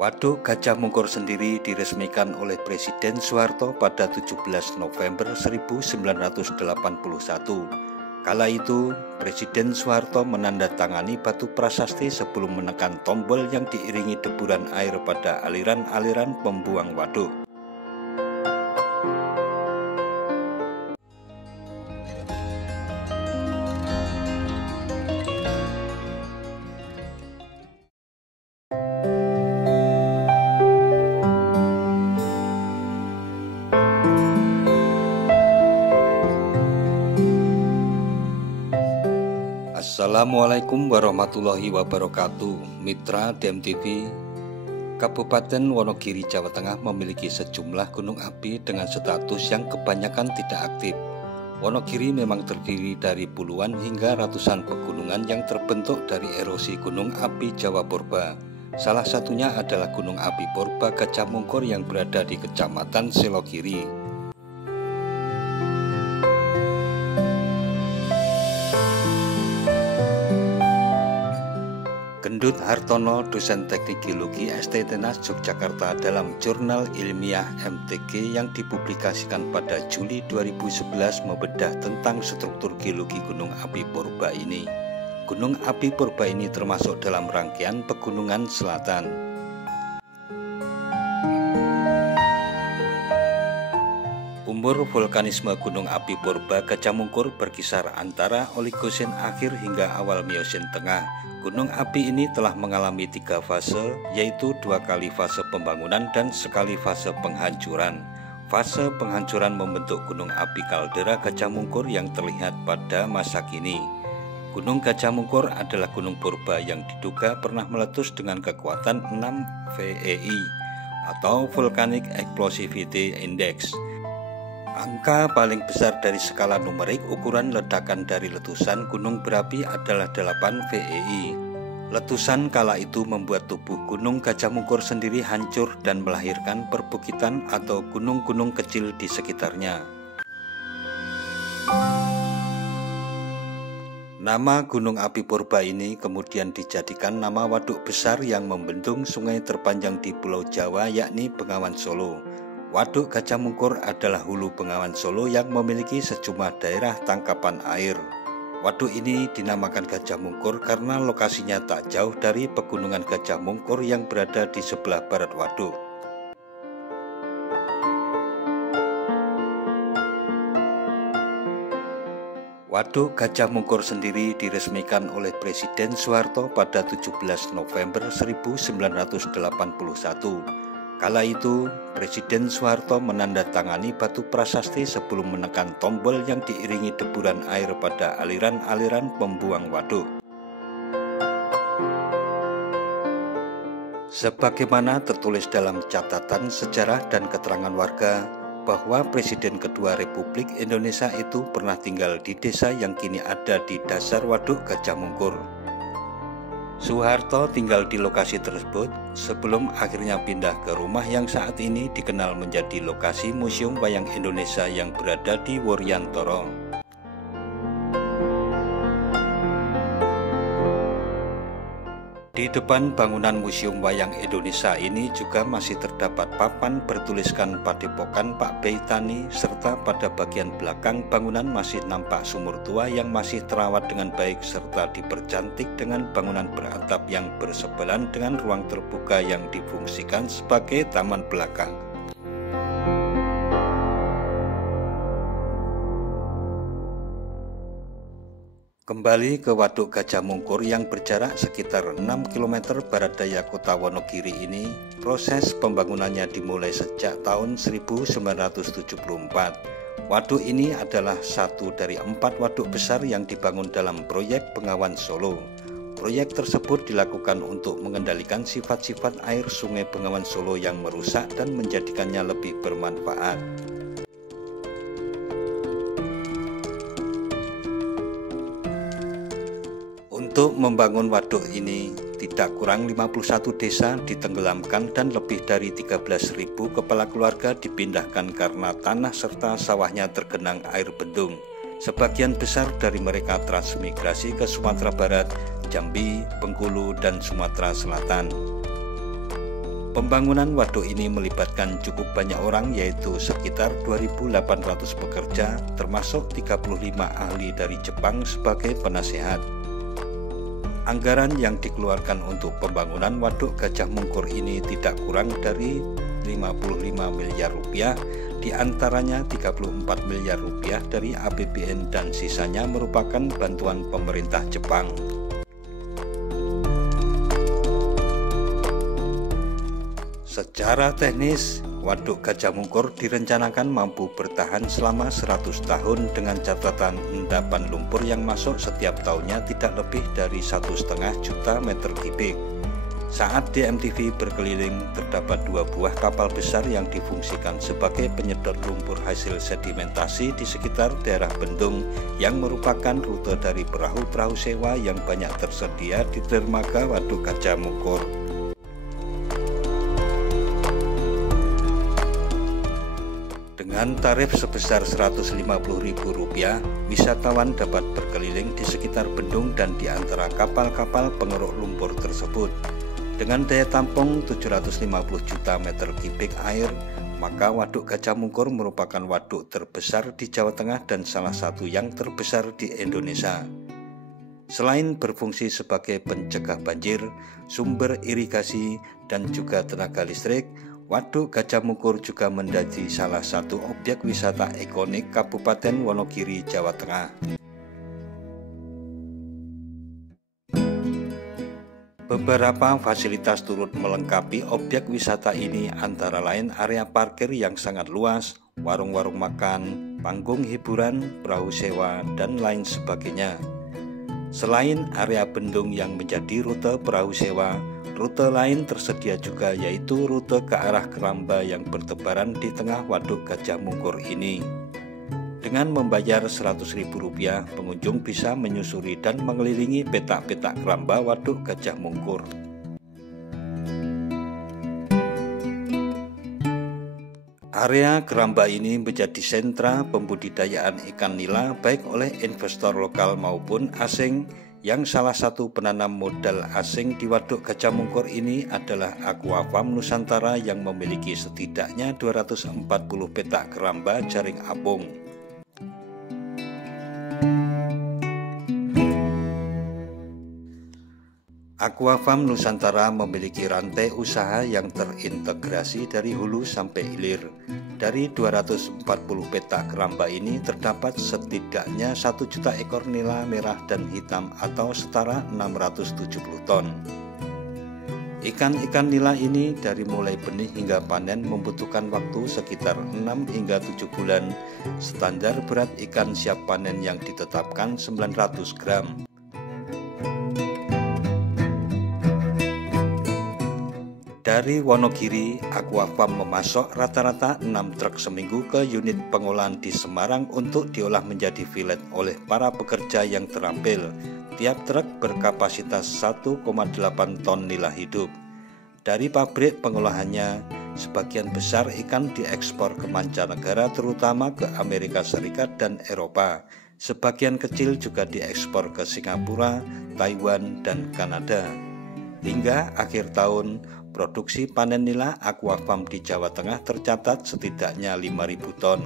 Waduk Gajah Mungkur sendiri diresmikan oleh Presiden Soeharto pada 17 November 1981. Kala itu, Presiden Soeharto menandatangani batu prasasti sebelum menekan tombol yang diiringi deburan air pada aliran-aliran pembuang waduk. Assalamualaikum warahmatullahi wabarakatuh. Mitra DMTV, Kabupaten Wonogiri, Jawa Tengah memiliki sejumlah gunung api dengan status yang kebanyakan tidak aktif. Wonogiri memang terdiri dari puluhan hingga ratusan pegunungan yang terbentuk dari erosi gunung api Jawa Purba. Salah satunya adalah Gunung Api Purba Gajah Mungkur yang berada di Kecamatan Selogiri. Gendut Hartono, dosen teknik geologi STTNAS Yogyakarta, dalam jurnal ilmiah MTG yang dipublikasikan pada Juli 2011 membedah tentang struktur geologi Gunung Api Purba ini. Gunung Api Purba ini termasuk dalam rangkaian pegunungan selatan. Umur vulkanisme Gunung Api Purba Gajah Mungkur berkisar antara Oligosen akhir hingga awal Miosen tengah. Gunung api ini telah mengalami 3 fase, yaitu 2 kali fase pembangunan dan sekali fase penghancuran. Fase penghancuran membentuk gunung api kaldera Gajah Mungkur yang terlihat pada masa kini. Gunung Gajah Mungkur adalah gunung purba yang diduga pernah meletus dengan kekuatan 6 VEI atau Volcanic Explosivity Index. Angka paling besar dari skala numerik ukuran ledakan dari letusan gunung berapi adalah 8 VEI. Letusan kala itu membuat tubuh Gunung Gajah Mungkur sendiri hancur dan melahirkan perbukitan atau gunung-gunung kecil di sekitarnya. Nama Gunung Api Purba ini kemudian dijadikan nama waduk besar yang membendung sungai terpanjang di Pulau Jawa, yakni Bengawan Solo. Waduk Gajah Mungkur adalah hulu Bengawan Solo yang memiliki sejumlah daerah tangkapan air. Waduk ini dinamakan Gajah Mungkur karena lokasinya tak jauh dari pegunungan Gajah Mungkur yang berada di sebelah barat waduk. Waduk Gajah Mungkur sendiri diresmikan oleh Presiden Soeharto pada 17 November 1981. Kala itu, Presiden Soeharto menandatangani batu prasasti sebelum menekan tombol yang diiringi deburan air pada aliran-aliran pembuang waduk. Sebagaimana tertulis dalam catatan sejarah dan keterangan warga, bahwa Presiden kedua Republik Indonesia itu pernah tinggal di desa yang kini ada di dasar waduk Gajah Mungkur. Soeharto tinggal di lokasi tersebut sebelum akhirnya pindah ke rumah yang saat ini dikenal menjadi lokasi Museum Wayang Indonesia yang berada di Wuryantoro. Di depan bangunan Museum Wayang Indonesia ini juga masih terdapat papan bertuliskan Padepokan Pak Beitani, serta pada bagian belakang bangunan masih nampak sumur tua yang masih terawat dengan baik serta dipercantik dengan bangunan beratap yang bersebelahan dengan ruang terbuka yang difungsikan sebagai taman belakang. Kembali ke Waduk Gajah Mungkur yang berjarak sekitar 6 km barat daya kota Wonogiri ini, proses pembangunannya dimulai sejak tahun 1974. Waduk ini adalah satu dari 4 waduk besar yang dibangun dalam proyek Bengawan Solo. Proyek tersebut dilakukan untuk mengendalikan sifat-sifat air sungai Bengawan Solo yang merusak dan menjadikannya lebih bermanfaat. Untuk membangun waduk ini, tidak kurang 51 desa ditenggelamkan dan lebih dari 13.000 kepala keluarga dipindahkan karena tanah serta sawahnya tergenang air bendung. Sebagian besar dari mereka transmigrasi ke Sumatera Barat, Jambi, Bengkulu, dan Sumatera Selatan. Pembangunan waduk ini melibatkan cukup banyak orang, yaitu sekitar 2.800 pekerja, termasuk 35 ahli dari Jepang sebagai penasehat. Anggaran yang dikeluarkan untuk pembangunan waduk Gajah Mungkur ini tidak kurang dari 55 miliar rupiah, diantaranya 34 miliar rupiah dari APBN dan sisanya merupakan bantuan pemerintah Jepang. Secara teknis, waduk Gajah Mungkur direncanakan mampu bertahan selama 100 tahun dengan catatan endapan lumpur yang masuk setiap tahunnya tidak lebih dari 1,5 juta meter kubik. Saat DMTV berkeliling, terdapat 2 buah kapal besar yang difungsikan sebagai penyedot lumpur hasil sedimentasi di sekitar daerah bendung yang merupakan rute dari perahu-perahu sewa yang banyak tersedia di dermaga waduk Gajah Mungkur. Dengan tarif sebesar Rp150.000, wisatawan dapat berkeliling di sekitar bendung dan di antara kapal-kapal pengeruk lumpur tersebut. Dengan daya tampung 750 juta meter kubik air, maka Waduk Gajah Mungkur merupakan waduk terbesar di Jawa Tengah dan salah satu yang terbesar di Indonesia. Selain berfungsi sebagai pencegah banjir, sumber irigasi, dan juga tenaga listrik, Waduk Gajah Mungkur juga menjadi salah satu objek wisata ikonik Kabupaten Wonogiri, Jawa Tengah. Beberapa fasilitas turut melengkapi objek wisata ini, antara lain area parkir yang sangat luas, warung-warung makan, panggung hiburan, perahu sewa, dan lain sebagainya. Selain area bendung yang menjadi rute perahu sewa, rute lain tersedia juga, yaitu rute ke arah keramba yang bertebaran di tengah Waduk Gajah Mungkur ini. Dengan membayar Rp100.000, pengunjung bisa menyusuri dan mengelilingi petak-petak keramba Waduk Gajah Mungkur. Area keramba ini menjadi sentra pembudidayaan ikan nila baik oleh investor lokal maupun asing, yang salah satu penanam modal asing di Waduk Gajah Mungkur ini adalah Aquafarm Nusantara yang memiliki setidaknya 240 petak keramba jaring apung. Aquafarm Nusantara memiliki rantai usaha yang terintegrasi dari hulu sampai hilir. Dari 240 petak keramba ini terdapat setidaknya 1 juta ekor nila merah dan hitam atau setara 670 ton. Ikan-ikan nila ini dari mulai benih hingga panen membutuhkan waktu sekitar 6 hingga 7 bulan. Standar berat ikan siap panen yang ditetapkan 900 gram. Dari Wonogiri, Aquafarm memasok rata-rata 6 truk seminggu ke unit pengolahan di Semarang untuk diolah menjadi filet oleh para pekerja yang terampil. Tiap truk berkapasitas 1,8 ton nila hidup. Dari pabrik pengolahannya, sebagian besar ikan diekspor ke mancanegara, terutama ke Amerika Serikat dan Eropa. Sebagian kecil juga diekspor ke Singapura, Taiwan, dan Kanada. Hingga akhir tahun, produksi panen nila Aquafarm di Jawa Tengah tercatat setidaknya 5.000 ton.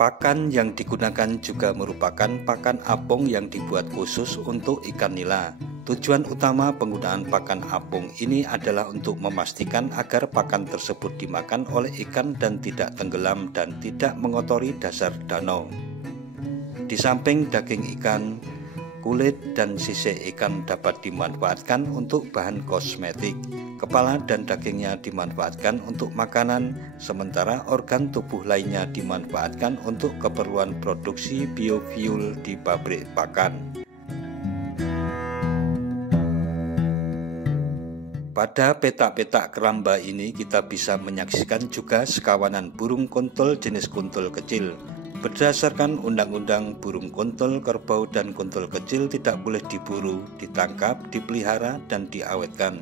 Pakan yang digunakan juga merupakan pakan apung yang dibuat khusus untuk ikan nila. Tujuan utama penggunaan pakan apung ini adalah untuk memastikan agar pakan tersebut dimakan oleh ikan dan tidak tenggelam dan tidak mengotori dasar danau. Di samping daging ikan, kulit dan sisik ikan dapat dimanfaatkan untuk bahan kosmetik. Kepala dan dagingnya dimanfaatkan untuk makanan, sementara organ tubuh lainnya dimanfaatkan untuk keperluan produksi biofuel di pabrik pakan. Pada petak-petak keramba ini kita bisa menyaksikan juga sekawanan burung kuntul jenis kuntul kecil. Berdasarkan undang-undang, burung kuntul, kerbau, dan kuntul kecil tidak boleh diburu, ditangkap, dipelihara, dan diawetkan.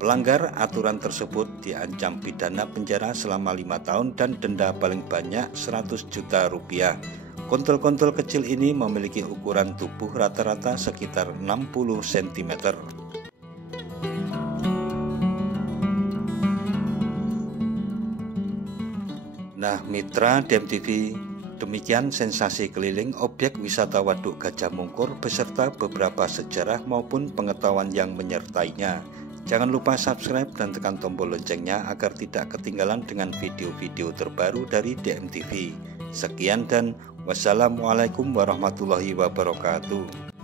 Pelanggar aturan tersebut diancam pidana penjara selama 5 tahun dan denda paling banyak 100 juta rupiah. Kontel-kontel kecil ini memiliki ukuran tubuh rata-rata sekitar 60 cm. Nah, mitra DMTV, demikian sensasi keliling objek wisata Waduk Gajah Mungkur beserta beberapa sejarah maupun pengetahuan yang menyertainya. Jangan lupa subscribe dan tekan tombol loncengnya agar tidak ketinggalan dengan video-video terbaru dari DMTV. Sekian dan wassalamualaikum warahmatullahi wabarakatuh.